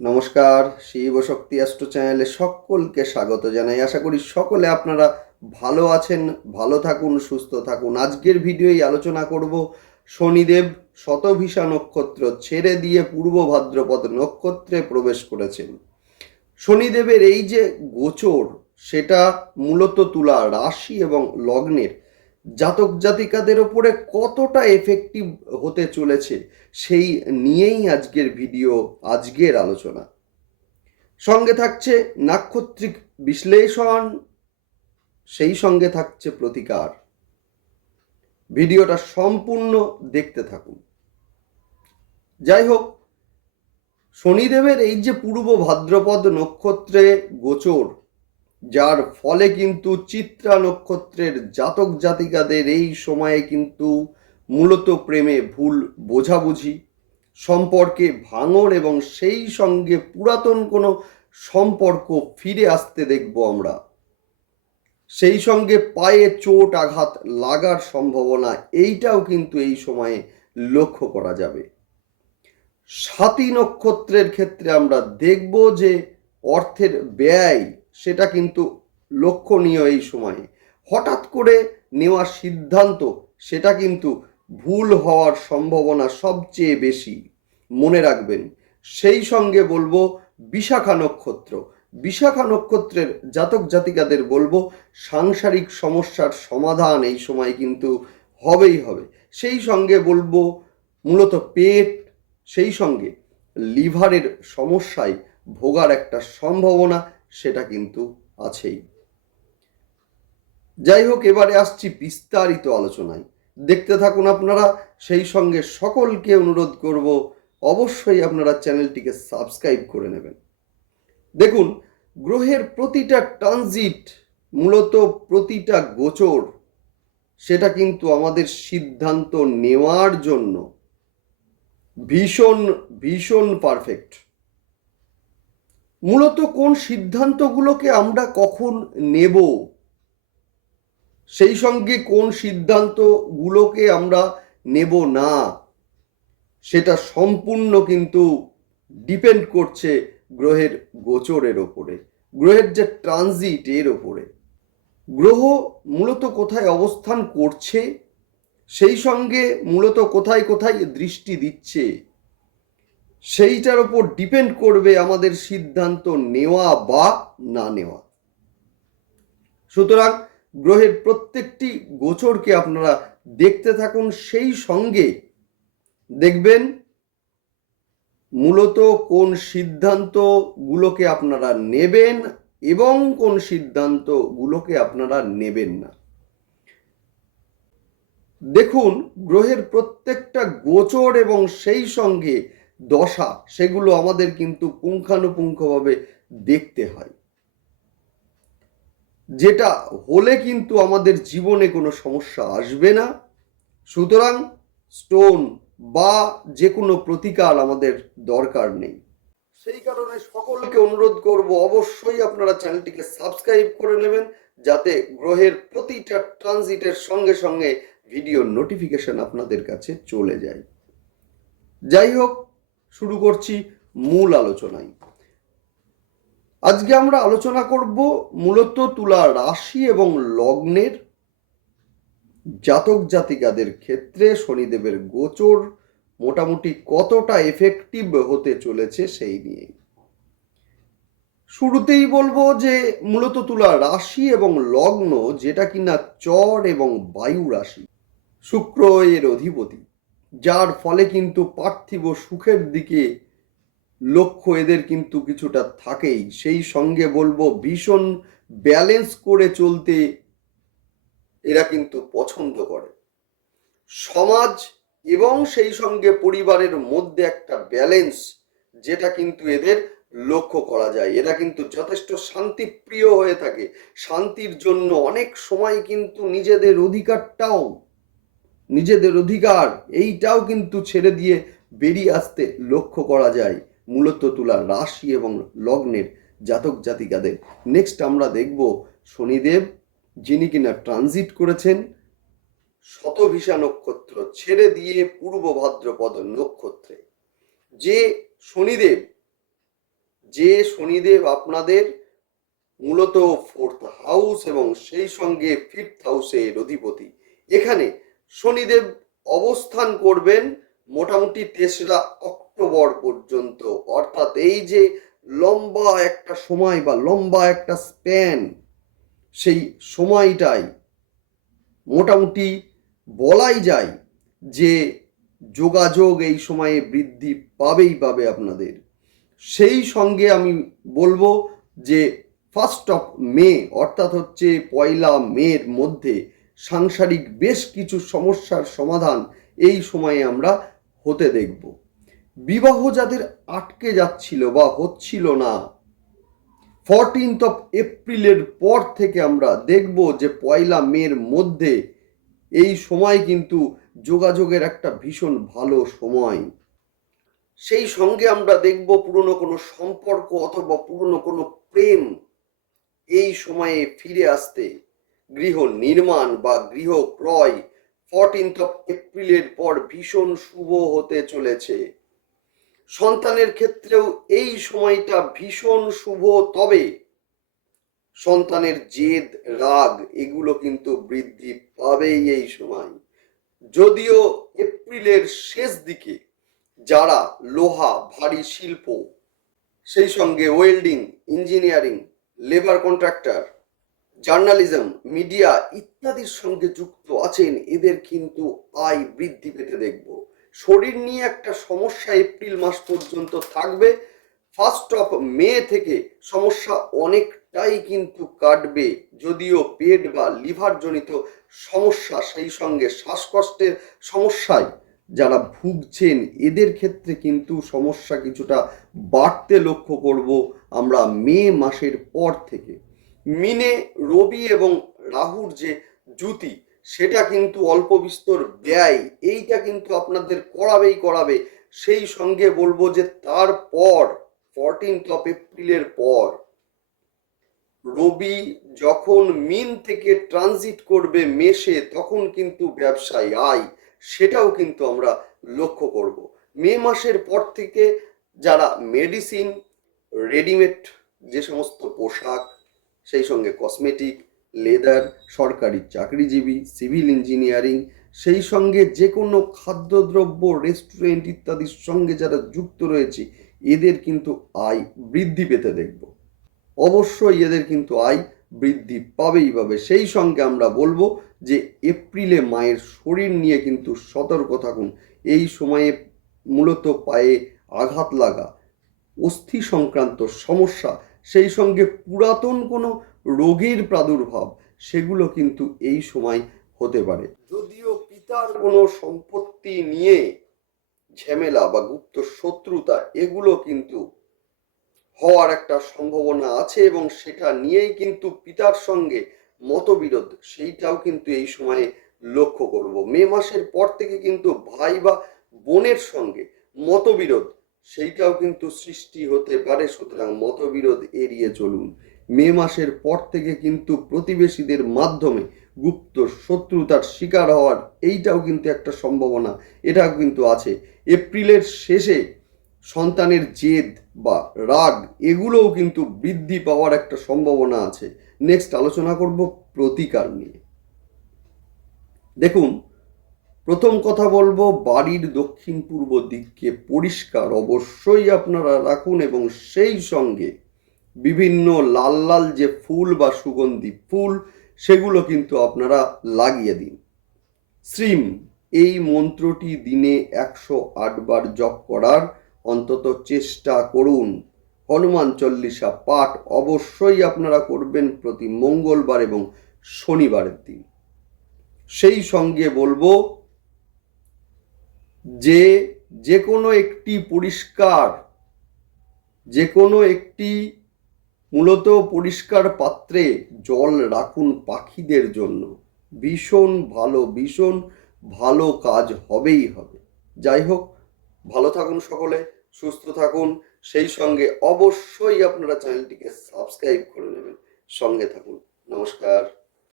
নমস্কার, শিব শক্তি অ্যাস্ট্রো চ্যানেলে সকলকে স্বাগত জানাই। আশা করি সকলে আপনারা ভালো আছেন, ভালো থাকুন, সুস্থ থাকুন। আজকের ভিডিওই আলোচনা করব শনিদেব শতভিষা নক্ষত্র ছেড়ে দিয়ে পূর্ব ভাদ্রপদ নক্ষত্রে প্রবেশ করেছেন। শনিদেবের এই যে গোচর, সেটা মূলত তুলা রাশি এবং লগ্নের জাতক জাতিকাদের ওপরে কতটা এফেক্টিভ হতে চলেছে সেই নিয়েই আজকের ভিডিও, আজকের আলোচনা। সঙ্গে থাকছে নাক্ষত্রিক বিশ্লেষণ, সেই সঙ্গে থাকছে প্রতিকার। ভিডিওটা সম্পূর্ণ দেখতে থাকুন। যাই হোক, শনিদেবের এই যে পূর্ব ভাদ্রপদ নক্ষত্রে গোচর, যার ফলে কিন্তু চিত্রা নক্ষত্রের জাতক জাতিকাদের এই সময়ে কিন্তু মূলত প্রেমে ভুল বোঝাবুঝি, সম্পর্কে ভাঙন এবং সেই সঙ্গে পুরাতন কোনো সম্পর্ক ফিরে আসতে দেখব আমরা। সেই সঙ্গে পায়ে চোট আঘাত লাগার সম্ভাবনা, এইটাও কিন্তু এই সময়ে লক্ষ্য করা যাবে। সাতী নক্ষত্রের ক্ষেত্রে আমরা দেখব যে অর্থের ব্যয়, সেটা কিন্তু লক্ষণীয় এই সময়ে। হঠাৎ করে নেওয়া সিদ্ধান্ত, সেটা কিন্তু ভুল হওয়ার সম্ভাবনা সবচেয়ে বেশি। মনে রাখবেন, সেই সঙ্গে বলব বিশাখা নক্ষত্র। বিশাখা নক্ষত্রের জাতক জাতিকাদের বলব, সাংসারিক সমস্যার সমাধান এই সময় কিন্তু হবেই হবে। সেই সঙ্গে বলব, মূলত পেট, সেই সঙ্গে লিভারের সমস্যায় ভোগার একটা সম্ভাবনা সেটা কিন্তু আছেই। যাই হোক, এবারে আসছি বিস্তারিত আলোচনায়। দেখতে থাকুন আপনারা। সেই সঙ্গে সকলকে অনুরোধ করব, অবশ্যই আপনারা চ্যানেলটিকে সাবস্ক্রাইব করে নেবেন। দেখুন, গ্রহের প্রতিটা ট্রানজিট, মূলত প্রতিটা গোচর, সেটা কিন্তু আমাদের সিদ্ধান্ত নেওয়ার জন্য ভীষণ ভীষণ পারফেক্ট মূলত কোন সিদ্ধান্তগুলোকে আমরা কখন নেব সেই সঙ্গে কোন সিদ্ধান্তগুলোকে আমরা নেব না, সেটা সম্পূর্ণ কিন্তু ডিপেন্ড করছে গ্রহের গোচরের ওপরে, গ্রহের যে ট্রানজিট এর ওপরে। গ্রহ মূলত কোথায় অবস্থান করছে, সেই সঙ্গে মূলত কোথায় কোথায় দৃষ্টি দিচ্ছে, সেইটার ওপর ডিপেন্ড করবে আমাদের সিদ্ধান্ত নেওয়া বা না নেওয়া। সুতরাং গ্রহের প্রত্যেকটি গোচরকে আপনারা দেখতে থাকুন। সেই সঙ্গে দেখবেন মূলত কোন সিদ্ধান্তগুলোকে আপনারা নেবেন এবং কোন সিদ্ধান্তগুলোকে আপনারা নেবেন না। দেখুন, গ্রহের প্রত্যেকটা গোচর এবং সেই সঙ্গে দশা, সেগুলো আমাদের কিন্তু পুঙ্খানুপুঙ্খভাবে দেখতে হয়। যেটা হলে কিন্তু আমাদের জীবনে কোনো সমস্যা আসবে না। সুতরাং স্টোন বা যে কোনো প্রতিকার আমাদের দরকার নেই। সেই কারণে সকলকে অনুরোধ করব, অবশ্যই আপনারা চ্যানেলটিকে সাবস্ক্রাইব করে নেবেন, যাতে গ্রহের প্রতিটা ট্রানজিটের সঙ্গে সঙ্গে ভিডিও নোটিফিকেশন আপনাদের কাছে চলে যায়। যাই হোক, শুরু করছি মূল আলোচনায়। আজকে আমরা আলোচনা করব মূলত তুলা রাশি এবং লগ্নের জাতক জাতিকাদের ক্ষেত্রে শনিদেবের গোচর মোটামুটি কতটা এফেক্টিভ হতে চলেছে সেই নিয়ে। শুরুতেই বলব যে মূলত তুলা রাশি এবং লগ্ন যেটা কিনা চর এবং বায়ু রাশি, শুক্র এর অধিপতি, যার ফলে কিন্তু পার্থিব সুখের দিকে লক্ষ্য এদের কিন্তু কিছুটা থাকেই। সেই সঙ্গে বলব, ভীষণ ব্যালেন্স করে চলতে এরা কিন্তু পছন্দ করে। সমাজ এবং সেই সঙ্গে পরিবারের মধ্যে একটা ব্যালেন্স যেটা কিন্তু এদের লক্ষ্য করা যায়। এরা কিন্তু যথেষ্ট শান্তিপ্রিয় হয়ে থাকে। শান্তির জন্য অনেক সময় কিন্তু নিজেদের অধিকারটাও, নিজেদের অধিকার, এইটাও কিন্তু ছেড়ে দিয়ে বেরিয়ে আসতে লক্ষ্য করা যায়। মূলত তুলা রাশি এবং লগ্নের জাতক জাতিকাদের। নেক্সট আমরা দেখব শনিদেব, যিনি কিনা ট্রানজিট করেছেন শতভিষা নক্ষত্র ছেড়ে দিয়ে পূর্ব ভাদ্রপদ নক্ষত্রে। যে শনিদেব যে শনিদেব আপনাদের মূলত ফোর্থ হাউস এবং সেই সঙ্গে ফিফথ হাউসের অধিপতি। এখানে শনিদেব অবস্থান করবেন মোটামুটি তেসরা অক্টোবর পর্যন্ত, অর্থাৎ এই যে লম্বা একটা সময় বা লম্বা একটা স্প্যান সেই সময়টাই মোটামুটি বলাই যায় যে যোগাযোগ এই সময়ে বৃদ্ধি পাবেই পাবে আপনাদের। সেই সঙ্গে আমি বলব যে ফার্স্ট অফ মে অর্থাৎ হচ্ছে পয়লা মের মধ্যে সাংসারিক বেশ কিছু সমস্যার সমাধান এই সময়ে আমরা হতে দেখব। বিবাহ যাদের আটকে যাচ্ছিল বা হচ্ছিল না ফরটিন্থ অফ এপ্রিলের পর থেকে আমরা দেখব যে পয়লা মের মধ্যে এই সময় কিন্তু যোগাযোগের একটা ভীষণ ভালো সময়। সেই সঙ্গে আমরা দেখব পুরনো কোনো সম্পর্ক অথবা পুরনো কোনো প্রেম এই সময়ে ফিরে আসতে। গৃহ নির্মাণ বা গৃহ ক্রয় ফরটিন্থ অফ এপ্রিলের পর ভীষণ শুভ হতে চলেছে। সন্তানের ক্ষেত্রেও এই সময়টা ভীষণ শুভ। তবে সন্তানের জেদ, রাগ, এগুলো কিন্তু বৃদ্ধি পাবেই এই সময়। যদিও এপ্রিলের শেষ দিকে যারা লোহা, ভারী শিল্প, সেই সঙ্গে welding, engineering, labour contractor, journalism, media ইত্যাদির সঙ্গে যুক্ত আছেন, এদের কিন্তু আয় বৃদ্ধি পেতে দেখব। শরীর নিয়ে একটা সমস্যা এপ্রিল মাস পর্যন্ত থাকবে। ফার্স্ট অফ মে থেকে সমস্যা অনেকটাই কিন্তু কাটবে, যদিও পেট বা লিভার জনিত সমস্যা সেই সঙ্গে শ্বাসকষ্টের সমস্যায় যারা ভুগছেন, এদের ক্ষেত্রে কিন্তু সমস্যা কিছুটা বাড়তে লক্ষ্য করব আমরা মে মাসের পর থেকে। মিনে, রবি এবং রাহুর যে জুতি সেটা কিন্তু অল্প বিস্তর ব্যয়। এইটা কিন্তু আপনাদের করাবেই করাবে। সেই সঙ্গে বলব যে তারপর ফরটিন্থ অফ এপ্রিলের পর, রবি যখন মিন থেকে ট্রানজিট করবে মেশে তখন কিন্তু ব্যবসায় আয়। সেটাও কিন্তু আমরা লক্ষ্য করব। মে মাসের পর থেকে যারা মেডিসিন রেডিমেড যে সমস্ত পোশাক, সেই সঙ্গে কসমেটিক লেদার, সরকারি চাকরিজীবী, সিভিল ইঞ্জিনিয়ারিং, সেই সঙ্গে যে কোনো খাদ্যদ্রব্য, রেস্টুরেন্ট ইত্যাদির সঙ্গে যারা যুক্ত রয়েছে, এদের কিন্তু আয় বৃদ্ধি পেতে দেখব। অবশ্যই এদের কিন্তু আয় বৃদ্ধি পাবেই পাবে। সেই সঙ্গে আমরা বলব যে এপ্রিলে মায়ের শরীর নিয়ে কিন্তু সতর্ক থাকুন। এই সময়ে মূলত পায়ে আঘাত লাগা, অস্থি সংক্রান্ত সমস্যা সেই সঙ্গে পুরাতন কোনো রোগের প্রাদুর্ভাব, সেগুলো কিন্তু এই সময় হতে পারে। যদিও পিতার কোনো সম্পত্তি নিয়ে ঝামেলা বা গুপ্ত শত্রুতা, এগুলো কিন্তু হওয়ার একটা সম্ভাবনা আছে এবং সেটা নিয়েই কিন্তু পিতার সঙ্গে মতবিরোধ, সেইটাও কিন্তু এই সময়ে লক্ষ্য করব। মে মাসের পর থেকে কিন্তু ভাই বা বোনের সঙ্গে মতবিরোধ সেইটাও কিন্তু সৃষ্টি হতে পারে, সুতরাং মতবিরোধ এড়িয়ে চলুন। মে মাসের পর থেকে কিন্তু প্রতিবেশীদের মাধ্যমে গুপ্ত শত্রুতার শিকার হওয়ার এইটাও কিন্তু একটা সম্ভাবনা, এটাও কিন্তু আছে। এপ্রিলের শেষে সন্তানের জেদ বা রাগ, এগুলোও কিন্তু বৃদ্ধি পাওয়ার একটা সম্ভাবনা আছে। নেক্সট আলোচনা করব প্রতিকার নিয়ে। দেখুন প্রথম কথা বলব, বাড়ির দক্ষিণ পূর্ব দিককে পরিষ্কার অবশ্যই আপনারা রাখুন এবং সেই সঙ্গে বিভিন্ন লাল লাল যে ফুল বা সুগন্ধি ফুল, সেগুলো কিন্তু আপনারা লাগিয়ে দিন। শ্রীম, এই মন্ত্রটি দিনে একশো আটবার জপ করার অন্তত চেষ্টা করুন। হনুমান চল্লিশা পাঠ অবশ্যই আপনারা করবেন প্রতি মঙ্গলবার এবং শনিবারের দিন। সেই সঙ্গে বলব যে যে কোনো একটি পরিষ্কার, যে কোনো একটি মূলত পরিষ্কার পাত্রে জল রাখুন পাখিদের জন্য। ভীষণ ভালো ভীষণ ভালো কাজ হবেই হবে। যাই হোক, ভালো থাকুন সকলে, সুস্থ থাকুন। সেই সঙ্গে অবশ্যই আপনারা চ্যানেলটিকে সাবস্ক্রাইব করে নেবেন। সঙ্গে থাকুন। নমস্কার।